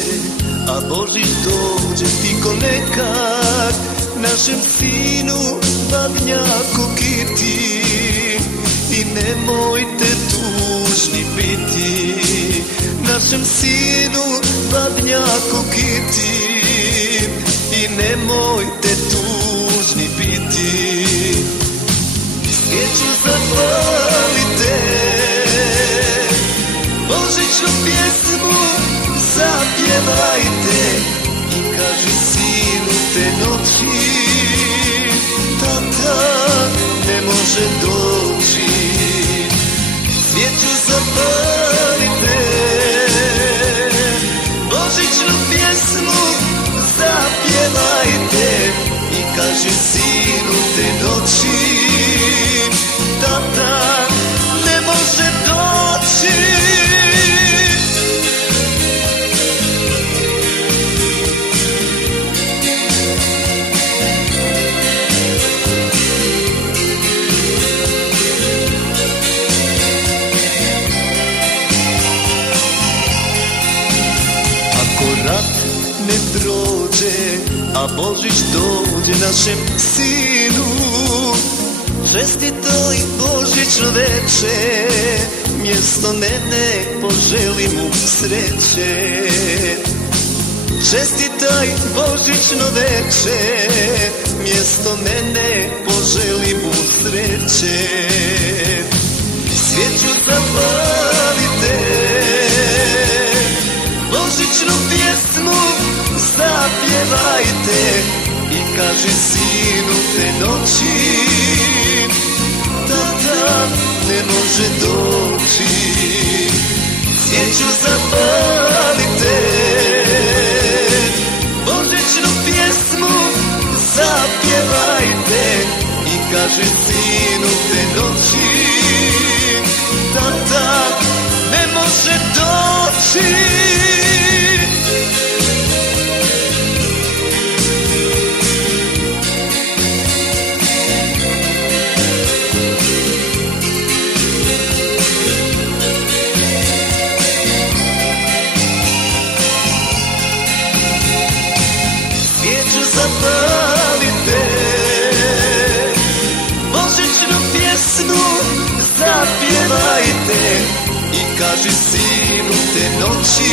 prođe, a Božić dođe tiko nekad. Našem sinu badnjaku kiti i nemojte tužni biti. Našem sinu badnjaku kiti i nemojte tužni biti. Svijeću zapalite, božićnu pjesmu zapjevajte i kaži sinu te noći, tata ne može doći. Svijeću zapalite, božićnu pjesmu zapjevajte i kaži sinu te noći, tata ne može doći. Ako rat ne prođe, a Božić dođe našem sinu, čestito i božićno veče, mjesto mene poželi mu sreće. Čestitaj božićno veče, mjesto mene poželi mu sreće. Svijeću zapalite, božićnu pjesmu zapjevajte i kaži sinu te noći, tata ne može doći. Svijeću zapalite, božićnu pjesmu zapjevajte i kaži sinu te noći, tata ne može doći. Zapalite, božićnu pjesmu zapjevajte i kaži sinu te noći,